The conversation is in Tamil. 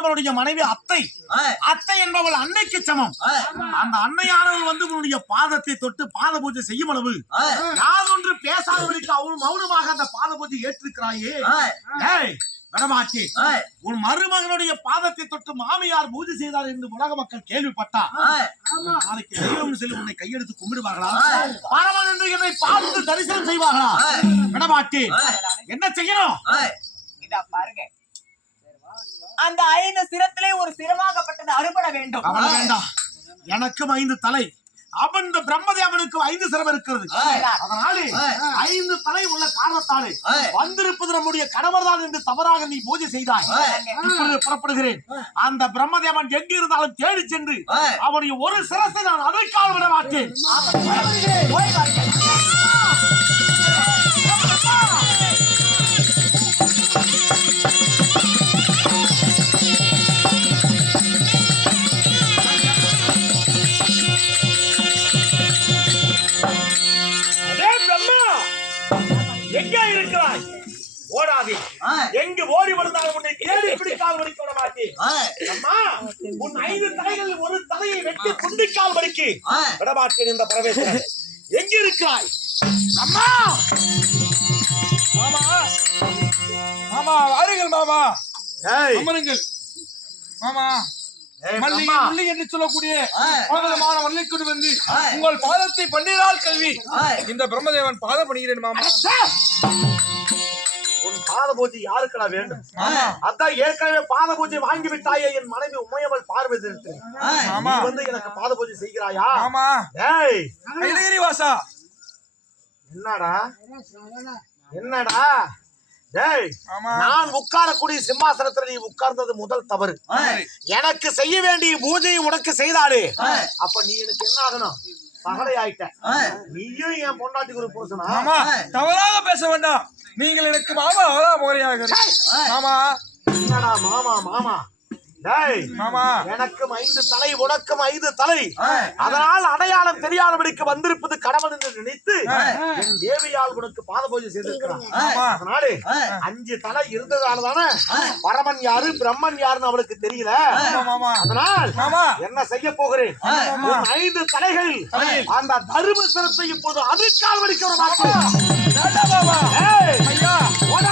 அவனுடைய மனைவி அத்தை. அத்தை என்பவள் அன்னைக்கு சமம். அந்த அன்னையானவள் வந்து உன்னுடைய பாதத்தை தொட்டு பாத பூஜை செய்யும் அளவு. யாதொன்று பேசாதவனுக்கு அவள் மௌனமாக அந்த பாத பூஜை ஏற்றிருக்கிறாயே? ஏய் விடமாட்டே உன் மருமகனுடைய பாதத்தை தொட்டு மாமியார் பூஜை செய்தார் என்று உலக மக்கள் கேள்விப்பட்டா? நாளைக்கு தெய்வம் செல்லும் உன்னை கையெடுத்து கும்பிடுவார்களா? பரமன் என்று என்னை பார்த்து தரிசனம் செய்வார்களா? விடமாட்டே என்ன செய்யணும்? இதா பாருங்க. அந்த ஐந்து சிரத்திலே ஒரு சிரமாகப்பட்டது அறுபட வேண்டும். எனக்கும் ஐந்து தலை. அவன் இந்த பிரம்மதேவனுக்கு ஐந்து சிரம் இருக்கிறது. அதனாலே ஐந்து தலை உள்ள காரணத்தாலே வந்திருப்பது நம்முடைய கணவர்தான் என்று தவறாக நீ பூஜை செய்தாய். இப்பொழுது புறப்படுகிறேன். அந்த பிரம்மதேவன் எங்கு இருந்தாலும் தேடி சென்று அவனுடைய ஒரு சிரசை நான் அதற்காக விட மாட்டேன் இருக்கிறாய் ஓடாதே. எங்கு ஓடி வந்தாலும் உன்னை தேடி பிடிக்கால் வரைக்கும் விட மாட்டேன். அம்மா உன் ஐந்து தலைகளில் ஒரு தலையை வெட்டி துண்டிக்கால் வரைக்கு விடமாட்டேன் இந்த பரமேஸ்வரன். எங்க இருக்கிறாய்? அம்மா! மாமா! மாமா வாருங்கள் மாமா. ஏய். அமருங்கள். மாமா. மல்லிகை பிரம்மா. முள்ளி என்று சொல்லக்கூடிய கொண்டு வந்து உங்கள் பாதத்தை பன்னிரால் கல்வி. இந்த பிரம்மதேவன் பாதம் பணிகிறேன் மாமா! உன் பாத பூஜை யாருக்கடா வேண்டும்? அதான் ஏற்கனவே பாத பூஜை வாங்கி விட்டாயே என் மனைவி உமையவள் பார்வை தெரிவித்து நீ வந்து எனக்கு பாத பூஜை செய்கிறாயா? மாமா ஏய் வாசா என்னடா? என்னடா? ஆமா நான் உட்காரக்கூடிய சிம்மாசனத்துல நீ உட்கார்ந்தது முதல் தவறு. எனக்கு செய்ய வேண்டிய பூஜையை உனக்கு செய்தாலே அப்ப நீ எனக்கு என்ன ஆகணும்? பகடை ஆயிட்ட. நீயும் என் பொண்டாட்டிக்கு ஒரு புருஷனா தவறாக பேச வேண்டாம். நீங்கள் எனக்கு மாமா அவரா முறையாக மாமா. மாமா மாமா? எனக்கும் ஐந்து தலை உனக்கும் ஐந்து தலை. அதனால் அடையாளம் தெரியாதபடிக்கு வந்திருப்பது கடவுள் என்று நினைத்து என் தேவியால் உனக்கு பாத பூஜை செய்திருக்கிறான் அதனாலே அஞ்சு தலை இருந்ததால தானே பரமன் யாரு பிரம்மன் யாருன்னு அவளுக்கு தெரியல. அதனால் என்ன செய்ய போகிறேன்? ஐந்து தலைகள் அந்த தரும சிரத்தை இப்போது அதுக்கால் வடிக்க ஒரு